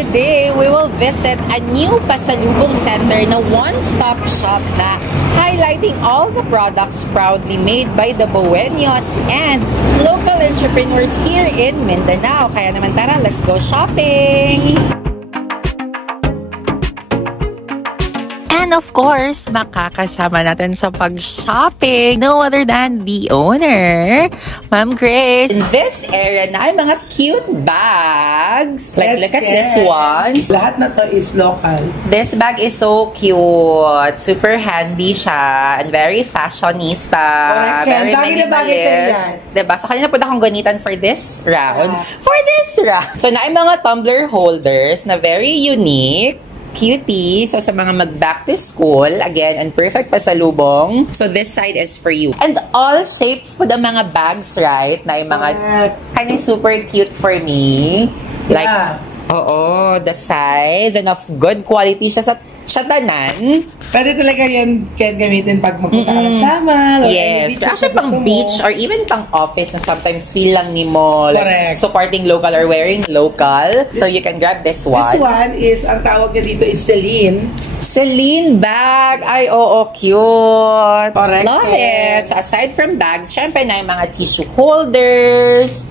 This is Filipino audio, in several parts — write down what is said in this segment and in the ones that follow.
today we will visit a new pasalubong center na one-stop shop na highlighting all the products proudly made by the Bohenios and local entrepreneurs here in Mindanao. Kaya naman tara, let's go shopping! And of course, makakasama natin sa pag-shopping no other than the owner, Ma'am Grace. In this area na ay mga cute bags. Like, yes, look at this one. Lahat na to is local. This bag is so cute. Super handy siya. And very fashionista. Correct. Very minimalist. Diba? So, kanina po akong ganitan for this round. So, na ay mga tumbler holders na very unique. Cutie. So, sa mga mag-back to school, again, and perfect pasalubong. So, this side is for you. And all shapes po the mga bags, right? Na yung mga kind of super cute for me. Like, oo, the size and of good quality siya sa tanan. Pwede talaga yan gamitin pag magpunta ka ng Samal. Yes. Actually, pang beach or even pang office na sometimes feel lang ni mo. Like, supporting local or wearing local. So, you can grab this one. This one is, ang tawag niya dito is Celine. Celine bag. Ay, oo, cute. Correct. Love it. So, aside from bags, syempre na yung mga tissue holders.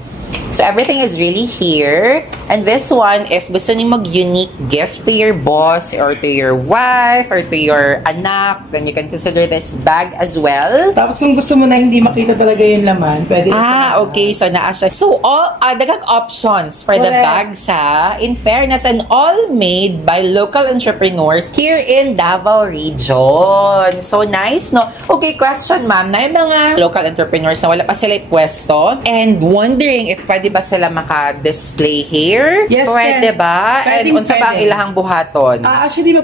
So, everything is really here. And this one, if gusto niyo mag-unique gift to your boss or to your wife or to your anak, then you can consider this bag as well. Tapos kung gusto mo na hindi makita talaga yung laman, pwede okay. So, naa siya. So, all daghang options for the bags, ha? In fairness, and all made by local entrepreneurs here in Davao region. So, nice, no? Okay, question, ma'am. Na yung mga local entrepreneurs na wala pa sila pwesto and wondering if pwede ba sila maka-display here? Yes, pwede ba? And unsa ba ang ilahang buhaton? Actually,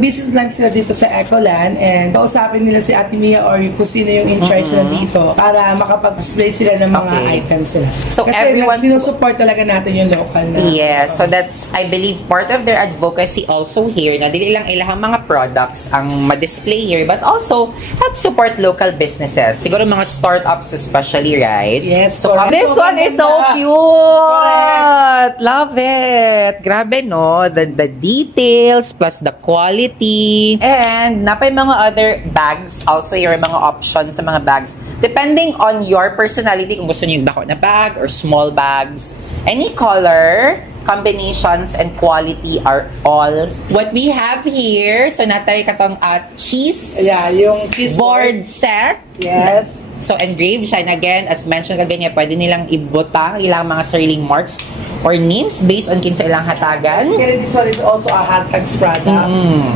business lang sila dito sa Ecoland and kausapin nila si Ate Mia or kung sino yung in-charge na dito para makapag-display sila ng mga items nila. So, kasi sinusupport talaga natin yung local na. Yes, so that's, I believe, part of their advocacy also here na dili lang ilahang mga products ang ma-display here but also help support local businesses. Siguro mga startups especially, right? Yes, so this one is so cute! Correct. Love it! Grabe, no? The details plus the quality. And napay mga other bags also here, mga options sa mga bags. Depending on your personality, kung gusto niyo yung bako na bag or small bags. Any color, combinations, and quality are all what we have here. So, natay katong cheese yung cheese board set. Yes. So, engraved siya. And again, as mentioned kaganya, pwede nilang ibutang ilang mga sariling marks or names based on kinsa ilang hatagan. Yes, this one is also a hot tags product.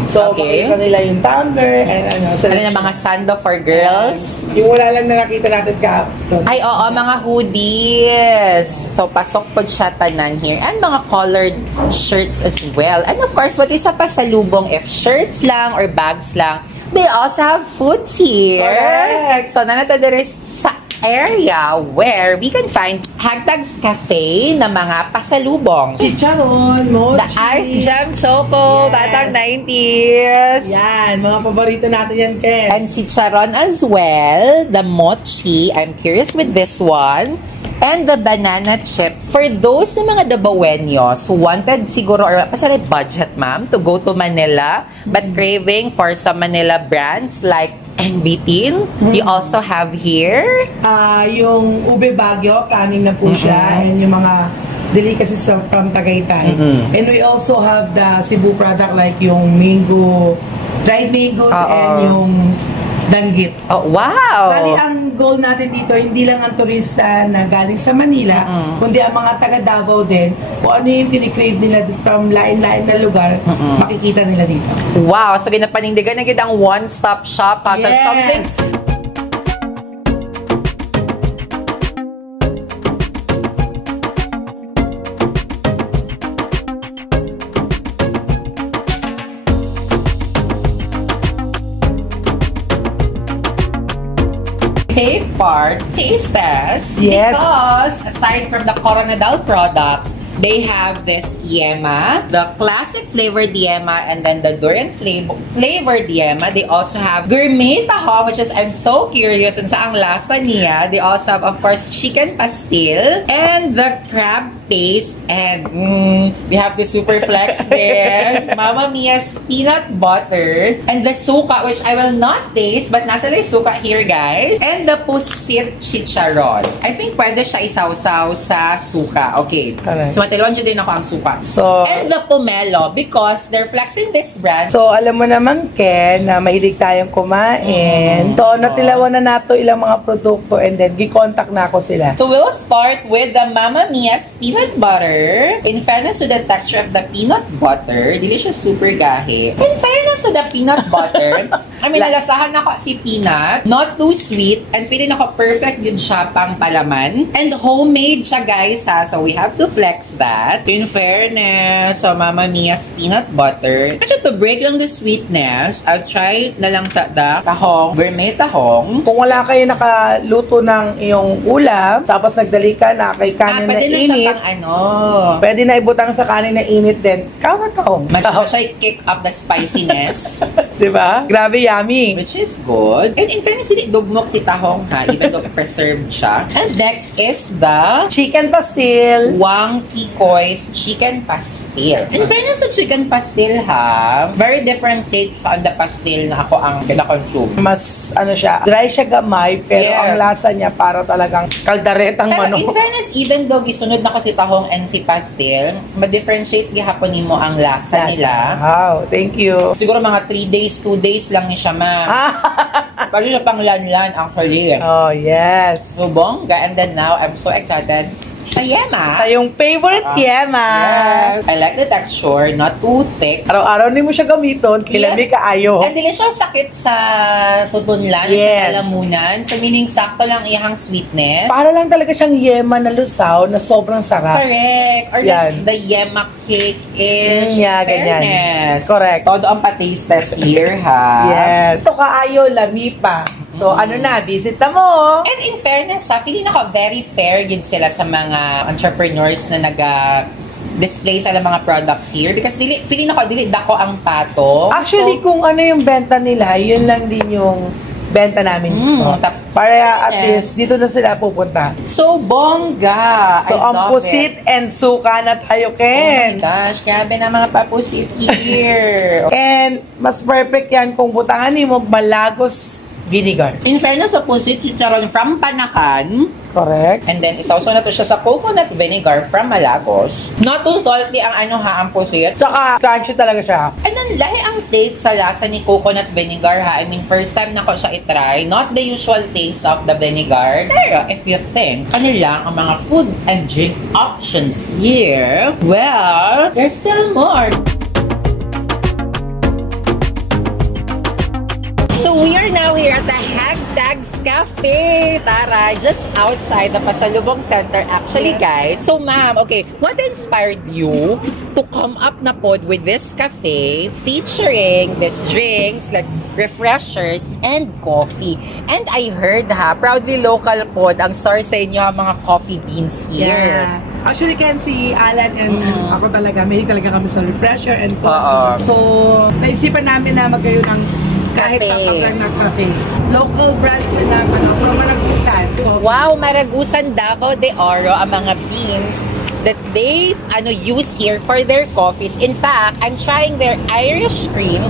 So, makikita nila yung tumbler and na mga sando for girls. Yung wala lang na nakita natin ay, oo, mga hoodies. So, pasok po siya tanan here. And mga colored shirts as well. And of course, what is sa pasalubong if shirts lang or bags lang, they also have foods here. Correct. So, nanata there is sa area where we can find Hagtags Cafe na mga pasalubong. Chicharon, mochi. The Ice Jam Choco, batang 90s. Yan, mga paborito natin yan, Ken. And chicharon as well. The mochi, I'm curious with this one. And the banana chips. For those na mga Dabawenyos who wanted siguro, or pasali budget, ma'am, to go to Manila, but craving for some Manila brands like Bitin, we also have here. Yung ube bagyo, kanin na po siya. And yung mga delicacies from Tagaytay. And we also have the Cebu product like yung mango, dried mangoes, and yung danggit. Oh, wow! Bali, ang goal natin dito, hindi lang ang turista na galing sa Manila, kundi ang mga taga Davao din, kung ano yung tinikrave nila from lain-lain na lugar, makikita nila dito. Wow! So, ginapanindigan na kita ang one-stop shop. Yes! So, something... part taste test because aside from the Coronadal products, they have this yema, the classic flavored yema, and then the durian flavored yema. They also have gourmet taho, which is, I'm so curious, and sa ang lasa niya. They also have, of course, chicken pastil and the crab taste and we have to super flex this. Mamma Mia's peanut butter and the suka, which I will not taste, but nasa lang suka here, guys. And the pusit chicharon. I think pwede siya isawsaw sa suka. Okay. Correct. So, matiluan dyan din ako ang suka. So, and the pomelo, because they're flexing this brand. So, alam mo naman, Ken, na mahilig tayong kumain. So, natilawan na nato ilang mga produkto and then gi-contact na ako sila. So, we'll start with the Mamma Mia's peanut butter. In fairness to the texture of the peanut butter, dili siya super gahi. In fairness to the peanut butter, I mean, nalasahan ako si peanut, not too sweet, and feeling ako perfect yun siya pang palaman. And homemade siya, guys, ha? So, we have to flex that. In fairness, so Mamma Mia's peanut butter. Actually, to break lang the sweetness, I'll try na lang sa tahong, gourmet tahong. Kung wala kayo nakaluto ng iyong ulam, tapos nagdali ka na kay kanin na pwede na init, siya pang pwede na ibutang sa kanin na init din. Tahong. Mas siya kick up the spiciness. Diba? Grabe yummy. Which is good. And in fairness, hindi dugmok si tahong, ha? Even though preserved siya. And next is the Chicken pastil. Wang Kikoy's chicken pastil. In fairness sa chicken pastil, ha? Very different take siya on the pastil na ako ang kina-consume. Mas, siya, dry siya gamay, pero Yes. ang lasa niya para talagang kaldaretang Pero manok. in fairness, even though gisunod na ko si tahong and si pastil, ma-differentiate gihapon nimo ang lasa nila. Wow, thank you. Siguro mga 3 days, 2 days lang ni siya, ma'am. Pwede siya pang lanlan, actually. Oh, yes. So, bongga. And then now, I'm so excited sa yema. Sa yung favorite yema. Yes. I like the texture, not too thick. Araw-araw ni mo siya gamiton, kilami ka ayo. And dili siya sakit sa tutunlan, Yes. sa lalamunan. So, meaning sakto lang iyang sweetness. Para lang talaga siyang yema na lusaw na sobrang sarap. Correct. Or Yan. like the yema cake is Yeah, ganyan. fairness. Correct. Todo ang pa-taste test here, ha? Yes. So, kaayo, lami pa. So, ano na, visit na mo. And in fairness, feeling ako very fair yun sila sa mga entrepreneurs na display sa mga products here because feeling ako dili dako ang pato. Actually, so, kung ano yung benta nila, yun lang din yung benta namin dito. Para at least, dito na sila pupunta. So, bongga! So, I ang love pusit and suka na tayo, Ken. Oh my gosh, grabe na mga papusit here. And, mas perfect yan kung butangan mo malagos vinegar. In fairness, sa pusit chicharon from Panakan, Correct. and then isawsaw na to siya sa coconut vinegar from Malagos. Not too salty ang pusit. Tsaka, crunchy talaga siya. And then, lahi ang take sa lasa ni coconut vinegar, ha? I mean, first time na ko siya itry. Not the usual taste of the vinegar. Pero, if you think, ano lang ang mga food and drink options here, well, there's still more. So, we are now here at the Hagtags Cafe, Tara, just outside the Pasalubong Center. Actually, guys, so ma'am, okay, what inspired you to come up na pod with this cafe featuring these drinks like refreshers and coffee? And I heard, proudly local pod ang source sa inyo ang mga coffee beans here. Yeah. Actually, Ken, si Alan and ako talaga, may talaga kami sa refresher and coffee. So, naisipan namin na magkayo ng kahit lang ng cafe. Local branch na from Maragusan. Wow, Maragusan, Davao de Oro ang mga beans that they use here for their coffees. In fact, I'm trying their Irish cream.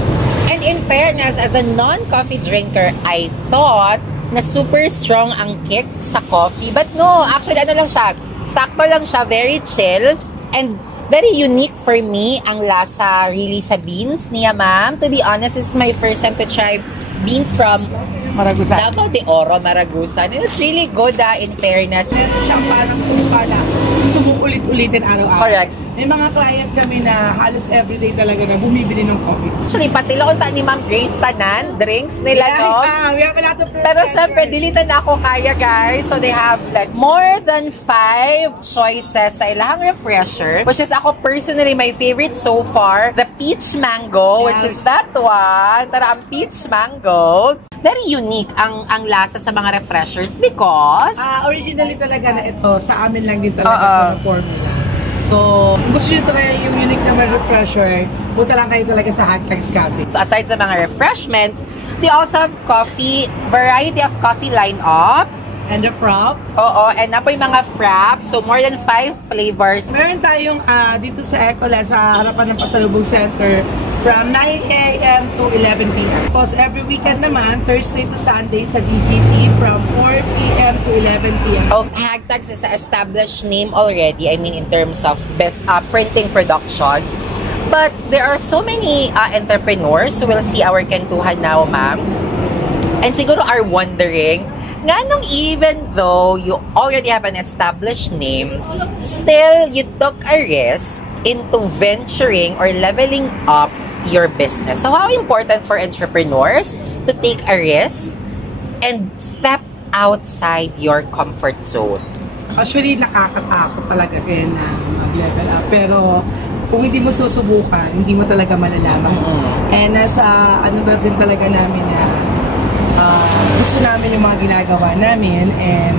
And in fairness, as a non-coffee drinker, I thought na super strong ang kick sa coffee. But no, actually lang siya. Sakto lang siya, very chill. And very unique for me ang lasa really sa beans niya, ma'am. To be honest, this is my first time to try beans from Maragusan. Davao de Oro, Maragusan. And it's really good, in fairness. Meron siyang parang sumpa na gusto mong ulit-ulitin araw-araw. Correct. May mga client kami na halos everyday talaga na bumibili ng coffee. Actually, pati lang ni Ma'am Grace Tanan, drinks nila, no? We have a lot of Pero syempre, dilitan na ako kaya, guys. So, they have like more than 5 choices sa ilang refresher, which is ako personally, my favorite so far, the peach mango, which is that one. Tara, ang peach mango. Very unique ang lasa sa mga refreshers because originally talaga na ito, sa amin lang din talaga ito na formula. So, kung gusto nyo try yung unique na refresher, punta lang kayo talaga sa Hagtags Cafe. So, aside sa mga refreshments, they also have variety of coffee line-up. And the prop. Oo, and na po yung mga frap. So, more than 5 flavors. Meron tayong dito sa Ecola, sa harapan ng Pasalubong Center, from 9 a.m. to 11 p.m. Tapos every weekend naman, Thursday to Sunday sa DPT, from 4 p.m. to 11 p.m. Oh, Hagtags is an established name already. I mean, in terms of best printing production. But there are so many entrepreneurs who will see our kentuhan now, ma'am. And siguro are wondering, nganong even though you already have an established name, still you took a risk into venturing or leveling up your business. So how important for entrepreneurs to take a risk and step outside your comfort zone? Actually, nakakatakot talaga din na mag-level up. Pero kung hindi mo susubukan, hindi mo talaga malalaman. And nasa ano ba din talaga namin na gusto namin yung mga ginagawa namin, and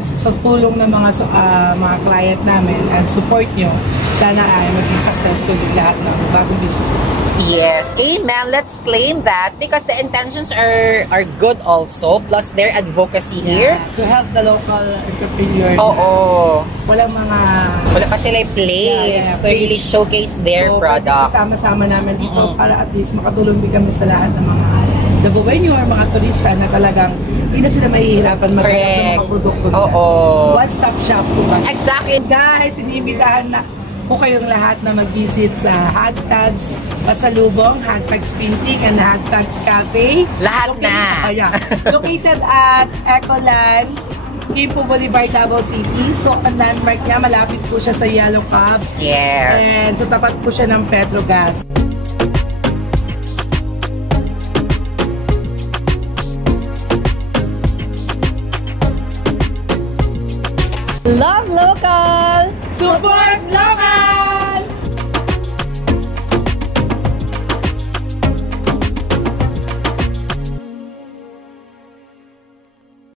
sa tulong ng mga client namin and support nyo, sana ay maging successful yung lahat ng bagong businesses. Yes, amen. Let's claim that because the intentions are good also, plus their advocacy here. To help the local entrepreneur. Oo. Wala pa sila place to really showcase their products. Kasama-sama namin dito para at least makatulong din kami sa lahat ng mga or mga turista na talagang hindi na sila mahihirapan maghanap ng mga produkto nila. Oo. One-stop shop po ba? Exactly. Guys, iniimbitahan na po kayong lahat na mag-visit sa Hagtags Pasalubong, Hagtags Printing, and Hagtags Cafe. Lahat Located at Ecoland, Quimpo Boulevard, Davao City. So, ang landmark niya, malapit po siya sa Yellow Cab. Yes. And sa tapat po siya ng Petrogas. Love local! Support local!